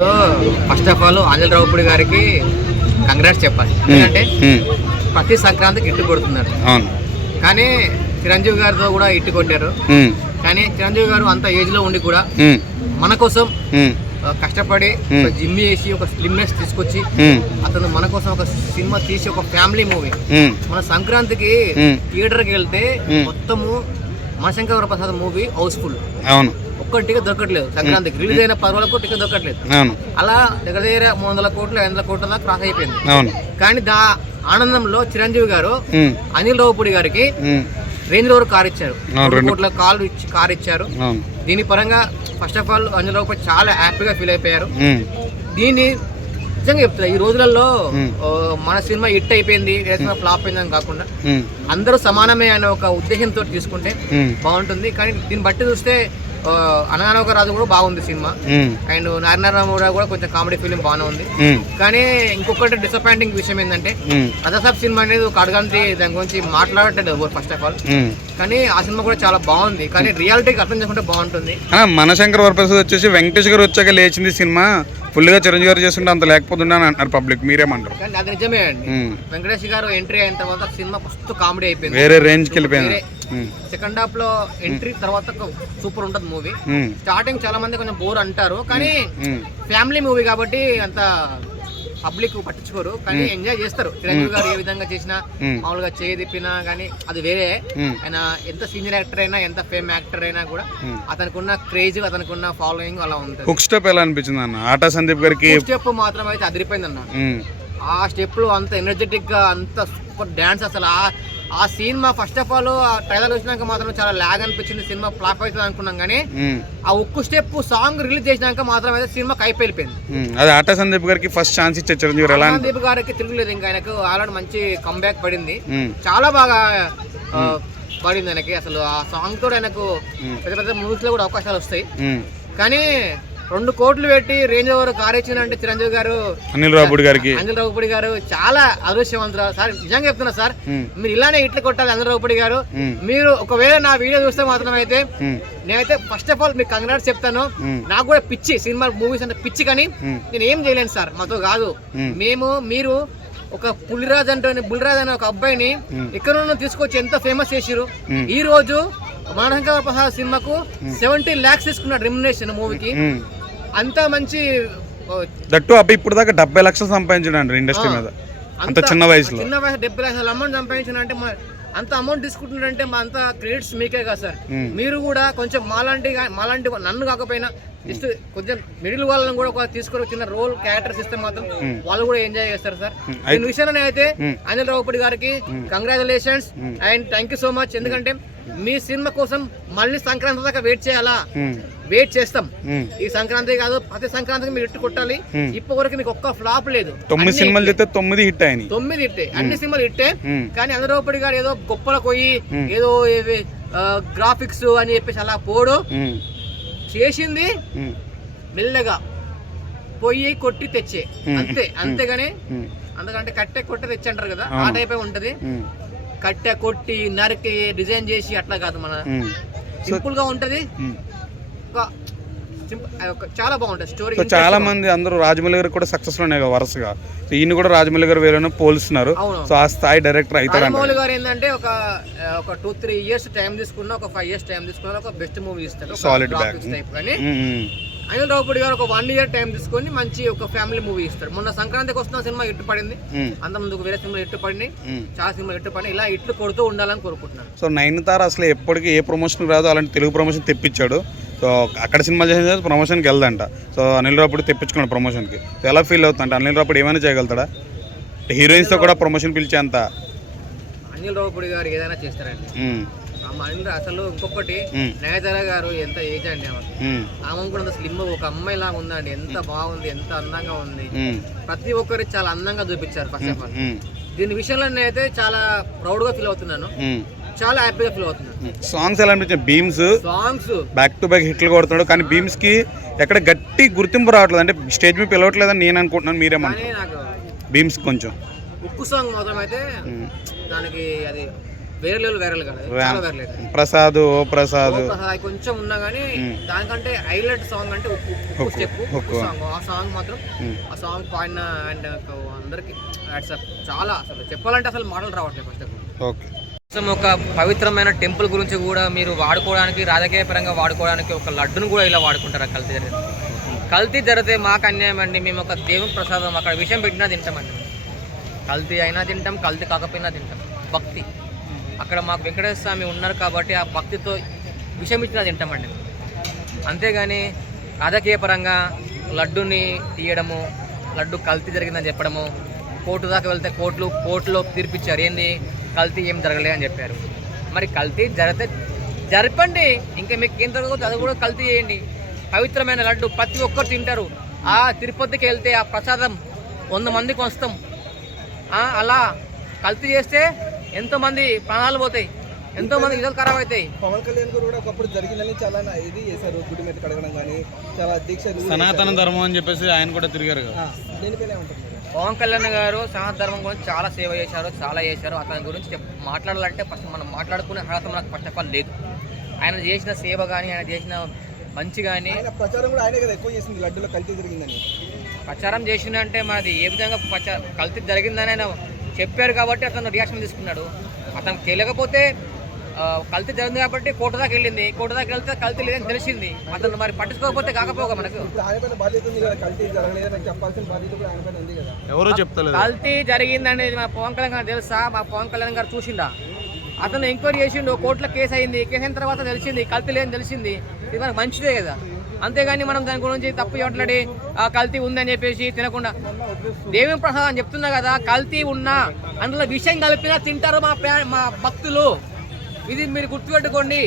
So first of all Anjal Ravipudi గారికి congrats చెప్పాలి. ఎందుకంటే ప్రతి సంక్రాంతికి ఇట్టు కొడుతున్నారు. కానీ చిరంజీవి గారితో కూడా ఇట్టు కొట్టారు. కానీ చిరంజీవి గారు అంత ఏజ్ లో ఉండి కూడా మన కోసం కష్టపడి జిమ్ చేసి ఒక స్లిమ్నెస్ తీసుకొచ్చి అతను మన కోసం ఒక సినిమా తీసి ఒక ఫ్యామిలీ మూవీ మన సంక్రాంతికి థియేటర్కి వెళ్తే మొత్తము మనశంకర వరప్రసాద్ మూవీ హౌస్ఫుల్. అవును, ఒక్క టికెట్ దొరకట్లేదు. సంక్రాంతికి రిలీజ్ అయిన 10 రోజులకు టికెట్ దొరకట్లేదు. అలా దగ్గర దగ్గర 300 కోట్లు 500 కోట్ల దాకా క్రాస్ అయిపోయింది. కానీ ఆనందంలో చిరంజీవి గారు అనిల్ రావుపూడి గారికి రేంజ్ రోవర్ కార్ ఇచ్చారు, 2 కోట్ల కార్ ఇచ్చారు. దీని పరంగా first of all Anil Ravipudi చాలా హ్యాపీగా ఫీల్ అయిపోయారు. దీన్ని నిజంగా చెప్తారు, ఈ రోజులలో మన సినిమా హిట్ అయిపోయింది, సినిమా ఫ్లాప్ అయిందని కాకుండా అందరూ సమానమే అనే ఒక ఉద్దేశంతో తీసుకుంటే బాగుంటుంది. కానీ దీన్ని బట్టి చూస్తే అనగానొక రాజు కూడా బాగుంది సినిమా, అండ్ నారాయణ కూడా కొంచెం కామెడీ ఫిలిం బాగానే ఉంది. కానీ ఇంకొకటి డిసప్పాయింటింగ్ విషయం ఏంటంటే రాజాసాబ్ సినిమా అనేది ఒక అడగంటి దాని గురించి మాట్లాడట్లేదు ఫస్ట్ ఆఫ్ ఆల్. కానీ ఆ సినిమా కూడా చాలా బాగుంది, కానీ రియాలిటీకి అర్థం చేసుకుంటే బాగుంటుంది. మనశంకర్ వరప్రసాద్ వచ్చేసి వెంకటేష్ గారు వచ్చాక లేచింది సినిమా, ఫుల్ గా చిరంజీవి గారు చేస్తుంటే అంత లేకపోతుండే అని అంటారు పబ్లిక్. మీరేమంటారు? కానీ అది నిజమే అండి. వెంకటేష్ గారు ఎంట్రీ అయిన తర్వాత సినిమా ఫస్ట్ కామెడీ అయిపోయింది, వేరే రేంజ్ కి వెళ్ళిపోయింది. సెకండ్ హాఫ్ లో ఎంట్రీ తర్వాత సూపర్ ఉంటుంది మూవీ. స్టార్టింగ్ చాలా మంది కొంచెం బోర్ అంటారు, కానీ ఫ్యామిలీ మూవీ కాబట్టి అంత పబ్లిక్ పట్టించుకోరు, కానీ ఎంజాయ్ చేస్తారు. చిరంజీవి గారు ఏ విధంగా చేసినా మామూలుగా చేయి తిప్పినా కానీ అది వేరే. ఆయన ఎంత సీనియర్ యాక్టర్ అయినా ఎంత ఫేమ్ యాక్టర్ అయినా కూడా అతనికి ఉన్న క్రేజ్, అతనికి ఉన్న ఫాలోయింగ్ అలా ఉంటుంది. హుక్ స్టెప్ ఎలా అనిపించింది అన్న? ఆటా సందీప్ గారికి స్టెప్ మాత్రం అయితే అదిరిపోయింది అన్న. ఆ స్టెప్ లో అంత ఎనర్జెటిక్ గా అంత సూపర్ డాన్స్. అసలు ఆ cinema first of all trailer వచ్చినాక మాత్రం చాలా లాగ్ అనిపించింది, సినిమా ఫ్లాప్ అవుతుంది అనుకున్నాం. కానీ ఆ ఒక్క స్టెప్ సాంగ్ రిలీజ్ చేసినాక మాత్రం అయితే సినిమా అయిపోయింది. అది ఆటా సందీప్ గారికి ఫస్ట్ ఛాన్స్ ఇచ్చే చిరంజీవి గారు. సందీప్ గారికి తిరుగులేదు, ఇంకా ఆయనకు ఆల్రెడీ మంచి కంబ్యాక్ పడింది, చాలా బాగా పడింది ఆయనకి. అసలు ఆ సాంగ్ తోడు ఆయనకు పెద్ద పెద్ద మూవీస్ లో కూడా అవకాశాలు వస్తాయి. కానీ 2 కోట్లు పెట్టి రేంజ్ ఓవర్ కార్ ఇచ్చిందంటే చిరంజీవి గారు అనిల్ రావుపూడి గారు చాలా అదృశ్యవంతులు సార్. నిజంగా చెప్తున్నా సార్, మీరు ఇలానే ఇట్లా కొట్టాలి అనిల్ రావుపూడి గారు. మీరు ఒకవేళ నా వీడియో చూస్తే మాత్రం అయితే నేనైతే ఫస్ట్ ఆఫ్ ఆల్ మీకు కంగ్రాట్స్ చెప్తాను. నాకు కూడా పిచ్చి సినిమా మూవీస్ అంటే పిచ్చి, కానీ నేను ఏం చేయలేను సార్, మాతో కాదు. మీరు ఒక బుల్లిరాజ్ అనే ఒక అబ్బాయిని ఎక్కడ తీసుకొచ్చి ఎంత ఫేమస్ చేసిరు. ఈ రోజు మనశంకర ప్రసాద్ సినిమాకు 70 lakhs తీసుకున్నాడు రెమ్యునరేషన్ మూవీకి. అంత మంచి దట్టు అబ్బాయి ఇప్పుడు దాకా 70 లక్షలు సంపాదించాడు ఇండస్ట్రీ మీద. అంత చిన్న వయసులో 70 లక్షల అమౌంట్ సంపాదించిన అంటే అంత అమౌంట్ తీసుకుంటున్నారంటే మా అంత క్రెడిట్స్ మీకే కదా సార్. మీరు కూడా కొంచెం మాలాంటి నన్ను కాకపోయినా జస్ట్ కొంచెం మిడిల్ వాళ్ళని కూడా తీసుకొని చిన్న రోల్ క్యారెక్టర్స్ ఇస్తే మాత్రం వాళ్ళు కూడా ఎంజాయ్ చేస్తారు సార్. దీని విషయంలో అయితే అనిల్ రావుపూడి గారికి congratulations and thank you so much. ఎందుకంటే మీ సినిమా కోసం మళ్ళీ సంక్రాంతి దాకా వెయిట్ చేస్తాం. ఈ సంక్రాంతి కాదు, ప్రతి సంక్రాంతికి మీరు ఇట్టు కొట్టాలి. ఇప్పటి వరకు మీకు ఒక్క ఫ్లాప్ లేదు. 9 సినిమాలు చేస్తే 9 హిట్ అయ్యాయి. 9 హిట్టే, అన్ని సినిమాలు హిట్టే. కానీ అనిల్ రావుపూడి గారు ఏదో గొప్పలకు పోయి ఏదో గ్రాఫిక్స్ అని చెప్పేసి అలా పోడు చేసింది, మెల్లగా పోయి కొట్టి తెచ్చే అంతేగాని అందుకంటే కట్టె కొట్టి తెచ్చి అంటారు కదా, ఆ టైప్ ఉంటది. కట్టె కొట్టి నరికి డిజైన్ చేసి అట్లా కాదు, మన సింపుల్ గా ఉంటది, చాలా బాగుంటది స్టోరీ. చాలా మంది అందరూ రాజమౌళి గారు కూడా సక్సెస్ఫుల్ ఉన్నాయి కదా వరుసగా. ఈయన కూడా రాజమౌళి గారు వేరే పోలుస్తున్నారు. సో ఆ స్థాయి డైరెక్టర్ అవుతారు. రాజమౌళి గారు ఏంటంటే ఒక 2-3 years టైం తీసుకున్నా, ఒక 5 years టైం తీసుకున్నా ఒక బెస్ట్ మూవీ ఇస్తారు, సాలిడ్ టైప్. కానీ అనిల్ రావుపూడి గారు ఒక 1 year టైం తీసుకొని మంచి ఒక ఫ్యామిలీ మూవీ ఇస్తారు. మొన్న సంక్రాంతికి వస్తున్న సినిమా ఇట్టు పడింది, అంత ముందుకు వేరే సినిమా ఇట్టు పడింది, చాలా సినిమా ఇట్టు పడి ఇలా ఇట్లు కొడుతూ ఉండాలని కోరుకుంటున్నాను. సో నయనతార అసలు ఎప్పటికీ ఏ ప్రమోషన్ రాదు, అలాంటి తెలుగు ప్రమోషన్ తెప్పించాడు. సో అక్కడ సినిమా చేసిన ప్రమోషన్కి వెళ్దంట. సో అనిల్ రావుపూడి తెప్పించుకున్నాడు ప్రమోషన్కి. సో ఎలా ఫీల్ అవుతుందంటే అనిల్ రావుపూడి ఏమైనా చేయగలుగుతాడా? హీరోయిన్స్ తో కూడా ప్రమోషన్ పిలిచేంత అనిల్ రావుపూడి గారు ఏదైనా చేస్తారండి. అసలు ఇంకొకటి నయనతార గారు ఎంత ఏజ్ అండి, ఆమె కూడా స్లిమ్ ఒక అమ్మాయి లాగా ఉందండి, ఎంత బాగుంది, ఎంత అందంగా ఉంది. ప్రతి ఒక్కరు చాలా అందంగా చూపించారు ఫస్ట్ ఆఫ్ ఆల్. దీని విషయంలో నేనైతే చాలా ప్రౌడ్ గా ఫీల్ అవుతున్నాను, చాలా హ్యాపీగా ఫీల్ అవుతున్నాను. సాంగ్స్ ఎలా అనిపించాయి? Bheems songs back to back హిట్లు కొడుతున్నాడు, కానీ బీమ్స్ కి ఎక్కడ గట్టి గుర్తింపు రావట్లేదు. అంటే స్టేజ్ మీద పిలవట్లేదని నేను అనుకుంటున్నాను, మీరేమన్నా? బీమ్స్ కొంచెం ఉక్కు సాంగ్ మాత్రం అయితే దానికి అది వేరే లెవెల్ వైరల్ కాదు, చాలా వైరల్ అవుతుంది. ప్రసాద్ ఓ ప్రసాద్ అది కొంచెం ఉన్నా కానీ దానికంటే హైలైట్ సాంగ్ అంటే ఉప్పు స్టెప్ సాంగ్. ఆ సాంగ్ మాత్రం ఆ సాంగ్ పాడిన అండ్ అందరికి చాలా అసలు చెప్పాలంటే అసలు మాటలు రావట్లేదు ఫస్ట్ ఆఫ్ ఆల్. ఓకే. ఒక పవిత్రమైన టెంపుల్ గురించి కూడా మీరు వాడుకోవడానికి, రాజకీయ పరంగా వాడుకోవడానికి ఒక లడ్డును కూడా ఇలా వాడుకుంటారా? కల్తీ జరిగితే, కల్తీ జరిగితే మాకు అన్యాయం అండి. మేము ఒక దేవుని ప్రసాదం అక్కడ విషయం పెట్టినా తింటామండి. కల్తీ అయినా తింటాం, కల్తీ కాకపోయినా తింటాం. భక్తి అక్కడ మాకు వెంకటేశ్వర స్వామి ఉన్నారు కాబట్టి ఆ భక్తితో విషయం ఇచ్చినా తింటామండి. అంతేగాని రాజకీయ పరంగా లడ్డుని తీయడము, లడ్డు కల్తీ జరిగిందని చెప్పడము, కోర్టు దాకా వెళ్తే కోర్టులో తీర్పిచ్చారు ఏంది కల్తీ ఏం జరగలే అని చెప్పారు. మరి కల్తీ జరపండి, ఇంకా మీకు ఏం జరగదు అది కూడా కల్తీ చేయండి. పవిత్రమైన లడ్డు ప్రతి ఒక్కరు తింటారు. ఆ తిరుపతికి వెళ్తే ఆ ప్రసాదం 100 మందికి వస్తాం. అలా కల్తీ చేస్తే ఎంతోమంది ప్రాణాలు పోతాయి, ఎంతోమంది ఇజలు ఖరాబ్ అవుతాయి. పవన్ కళ్యాణ్ గారు కూడా ఒకప్పుడు జరిగిందని చాలా ఇది చేశారు, గుడి మీద కడగడం కానీ చాలా దీక్ష సనాతన ధర్మం అని చెప్పేసి ఆయన కూడా తిరిగారు కదా. దేనిపైన ఉంటుంది? పవన్ కళ్యాణ్ గారు సనాతన ధర్మం గురించి చాలా సేవ చేశారు, చాలా చేశారు. అతని గురించి మాట్లాడాలంటే ఫస్ట్ మనం మాట్లాడుకునే అర్హత మనకు ఫస్ట్ ఆఫ్ ఆల్ లేదు. ఆయన చేసిన సేవ కానీ, ఆయన చేసిన మంచి కానీ, ప్రచారం కూడా ఆయనే కదా ఎక్కువ చేసింది లడ్డూలో కల్తీ జరిగిందని. ప్రచారం చేసిందంటే మనది ఏ విధంగా కల్తీ జరిగిందని ఆయన చెప్పారు కాబట్టి అతను రియాక్షన్ తీసుకున్నాడు. అతను తెలియకపోతే కల్తీ జరిగింది కాబట్టి కోర్టు దాకా వెళ్ళింది, కోర్టు దాకా వెళ్తే కల్తీ లేదని తెలిసింది. అతను మరి పట్టించుకోకపోతే కాకపోగా మనకు ఎవరో చెప్తలేదు కల్తీ జరిగిందనేది మా పవన్ కళ్యాణ్ గారు తెలుసా? మా పవన్ కళ్యాణ్ గారు చూసిండా? అతను ఎంక్వైరీ చేసిండు, కోర్టులో కేసు అయింది, కేసు అయిన తర్వాత తెలిసింది కల్తీ లేదని తెలిసింది. ఇది మనకు మంచిదే కదా. అంతేగాని మనం దాని గురించి తప్పు మాట్లాడి కల్తీ ఉందని చెప్పేసి తినకుండా, దేవుని ప్రసాదం అని చెప్తున్నా కదా, కల్తీ ఉన్నా అందులో విషయం కలిపినా తింటారు మా భక్తులు. ఇది మీరు గుర్తుపెట్టుకోండి.